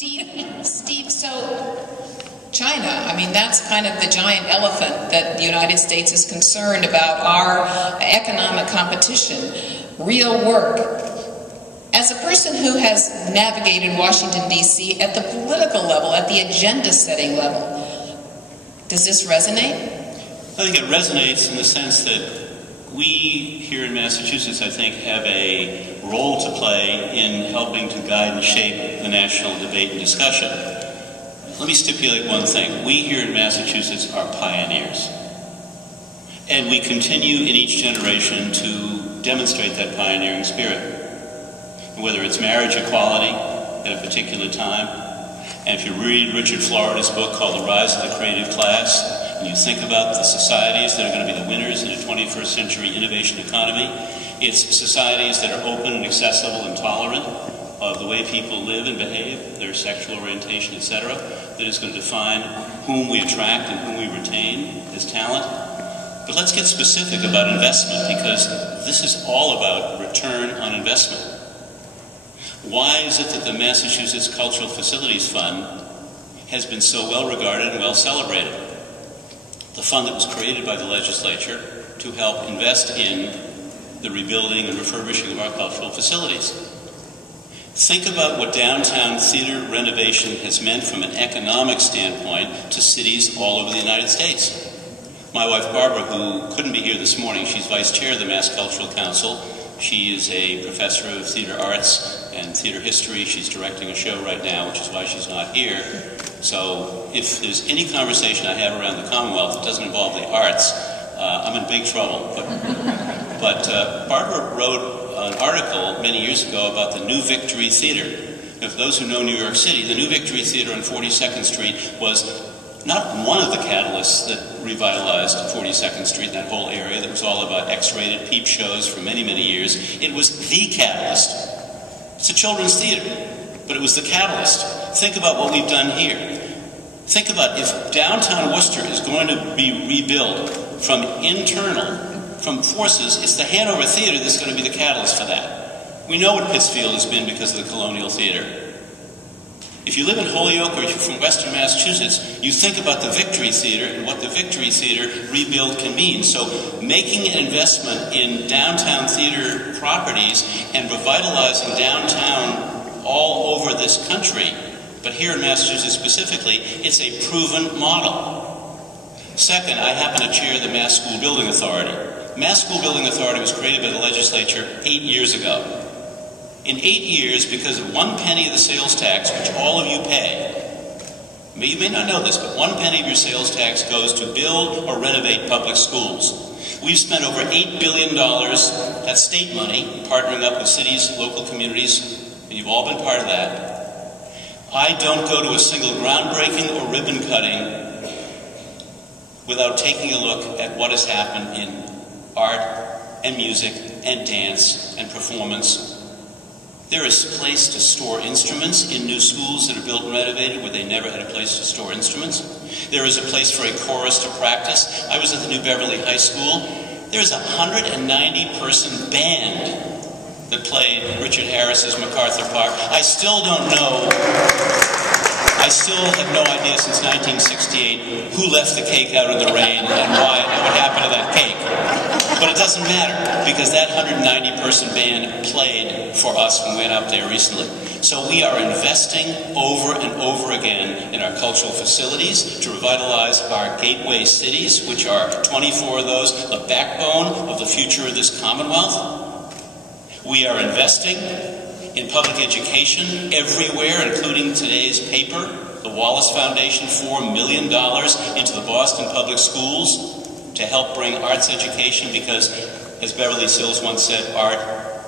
Steve, so China, I mean, that's kind of the giant elephant that the United States is concerned about, our economic competition, real work. As a person who has navigated Washington, D.C. at the political level, at the agenda-setting level, does this resonate? I think it resonates in the sense that we here in Massachusetts, I think, have a role to play in helping to guide and shape the national debate and discussion. Let me stipulate one thing. We here in Massachusetts are pioneers. And we continue in each generation to demonstrate that pioneering spirit. Whether it's marriage equality at a particular time, and if you read Richard Florida's book called The Rise of the Creative Class, and you think about the societies that are going to be the winners in a 21st century innovation economy, it's societies that are open and accessible and tolerant of the way people live and behave, their sexual orientation, etc., that is going to define whom we attract and whom we retain as talent. But let's get specific about investment, because this is all about return on investment. Why is it that the Massachusetts Cultural Facilities Fund has been so well regarded and well celebrated? The fund that was created by the legislature to help invest in the rebuilding and refurbishing of our cultural facilities. Think about what downtown theater renovation has meant from an economic standpoint to cities all over the United States. My wife Barbara, who couldn't be here this morning, she's vice chair of the Mass Cultural Council. She is a professor of theater arts and theater history. She's directing a show right now, which is why she's not here. So if there's any conversation I have around the Commonwealth that doesn't involve the arts, I'm in big trouble. But Barbara wrote an article many years ago about the New Victory Theater. Now, for those who know New York City, the New Victory Theater on 42nd Street was not one of the catalysts that revitalized 42nd Street, that whole area that was all about X-rated peep shows for many, many years. It was the catalyst. It's a children's theater, but it was the catalyst. Think about what we've done here. Think about if downtown Worcester is going to be rebuilt from from forces, it's the Hanover Theater that's going to be the catalyst for that. We know what Pittsfield has been because of the Colonial Theater. If you live in Holyoke or if you're from Western Massachusetts, you think about the Victory Theater and what the Victory Theater rebuild can mean. So making an investment in downtown theater properties and revitalizing downtown all over this country, but here in Massachusetts specifically, it's a proven model. Second, I happen to chair the Mass School Building Authority. Mass School Building Authority was created by the legislature 8 years ago. In 8 years, because of 1 penny of the sales tax, which all of you pay, you may not know this, but 1 penny of your sales tax goes to build or renovate public schools. We've spent over $8 billion, that's state money, partnering up with cities, local communities, and you've all been part of that. I don't go to a single groundbreaking or ribbon cutting without taking a look at what has happened in art and music and dance and performance. There is a place to store instruments in new schools that are built and renovated where they never had a place to store instruments. There is a place for a chorus to practice. I was at the New Beverly High School. There's a 190-person band that played Richard Harris's MacArthur Park. I still have no idea since 1968 who left the cake out in the rain and why and what happened to that cake. But it doesn't matter, because that 190-person band played for us when we went up there recently. So we are investing over and over again in our cultural facilities to revitalize our gateway cities, which are 24 of those, the backbone of the future of this Commonwealth. We are investing in public education everywhere, including today's paper, the Wallace Foundation, $4 million into the Boston Public Schools to help bring arts education, because, as Beverly Sills once said, art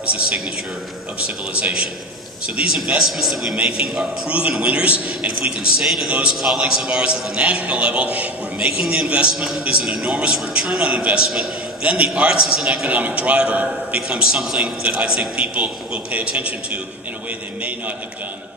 is the signature of civilization. So these investments that we're making are proven winners, and if we can say to those colleagues of ours at the national level, we're making the investment, there's an enormous return on investment, then the arts as an economic driver becomes something that I think people will pay attention to in a way they may not have done